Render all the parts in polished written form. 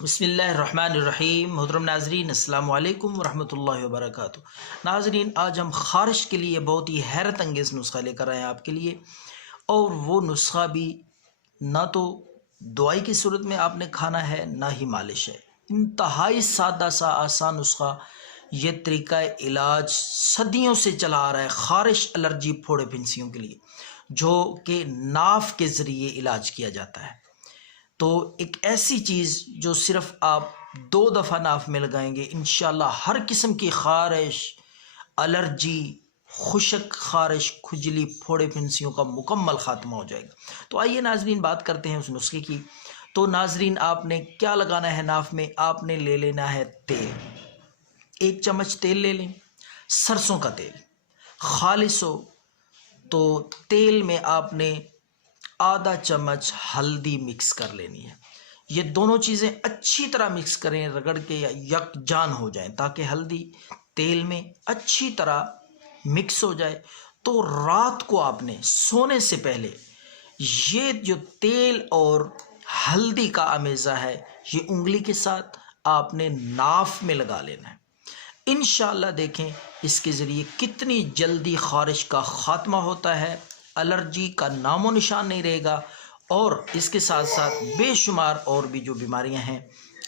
بسم اللہ الرحمن الرحیم۔ محترم ناظرین، السلام علیکم ورحمۃ اللہ وبرکاتہ۔ ناظرین، آج ہم خارش کے لیے بہت ہی حیرت انگیز نسخہ لے کر آئے ہیں آپ کے لیے، اور وہ نسخہ بھی نہ تو دوائی کی صورت میں آپ نے کھانا ہے، نہ ہی مالش ہے۔ انتہائی سادہ سا آسان نسخہ، یہ طریقہ علاج صدیوں سے چلا آ رہا ہے خارش، الرجی، پھوڑے پھنسیوں کے لیے، جو کہ ناف کے ذریعے علاج کیا جاتا ہے۔ تو ایک ایسی چیز جو صرف آپ 2 دفعہ ناف میں لگائیں گے، انشاءاللہ ہر قسم کی خارش، الرجی، خشک خارش، کھجلی، پھوڑے پھنسیوں کا مکمل خاتمہ ہو جائے گا۔ تو آئیے ناظرین بات کرتے ہیں اس نسخے کی۔ تو ناظرین، آپ نے کیا لگانا ہے ناف میں؟ آپ نے لے لینا ہے تیل۔ 1 چمچ تیل لے لیں، سرسوں کا تیل خالص ہو تو تیل میں آپ نے ½ چمچ ہلدی مکس کر لینی ہے۔ یہ دونوں چیزیں اچھی طرح مکس کریں، رگڑ کے یا یکجان ہو جائیں، تاکہ ہلدی تیل میں اچھی طرح مکس ہو جائے۔ تو رات کو آپ نے سونے سے پہلے یہ جو تیل اور ہلدی کا آمیزہ ہے، یہ انگلی کے ساتھ آپ نے ناف میں لگا لینا ہے۔ انشاءاللہ دیکھیں اس کے ذریعے کتنی جلدی خارش کا خاتمہ ہوتا ہے، الرجی کا نام و نشان نہیں رہے گا، اور اس کے ساتھ ساتھ بے شمار اور بھی جو بیماریاں ہیں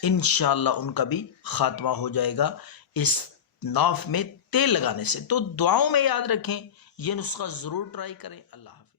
انشاءاللہ ان کا بھی خاتمہ ہو جائے گا اس ناف میں تیل لگانے سے۔ تو دعاؤں میں یاد رکھیں، یہ نسخہ ضرور ٹرائی کریں۔ اللہ حافظ۔